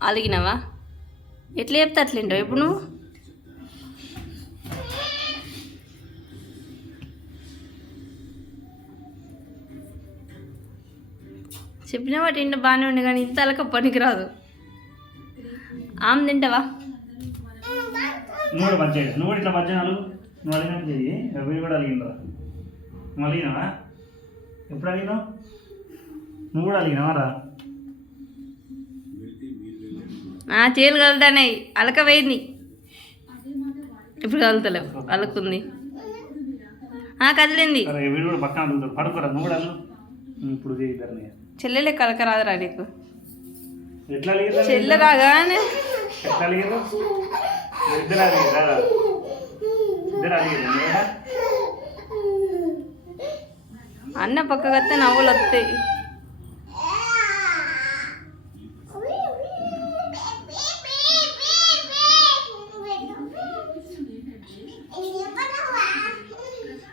అలిగినావా? ఎట్లా చెప్తే అట్లేంటావు ఇప్పుడు నువ్వు? చెప్పిన వాటి ఇంట బాగానే ఉండే కానీ ఇంత అలక పనికిరాదు ఆమె తింటావా? నువ్వు కూడా నువ్వు కూడా ఇట్లా నువ్వు అడిగినట్టు చెయ్యి కూడా అడిగినరా నువ్వు అడిగినావా ఎప్పుడు అడిగినావు నువ్వు కూడా అడిగినావా రా చేలు కలుతానాయి అలక పోయింది. ఇప్పుడు కలుతలేవు అలకుంది ఆ కదిలింది. చెల్లెలే కలక రాదురా నీకు. చెల్లె రాగానే అన్న పక్కకు వస్తే నవ్వులు వస్తాయి el tiempo no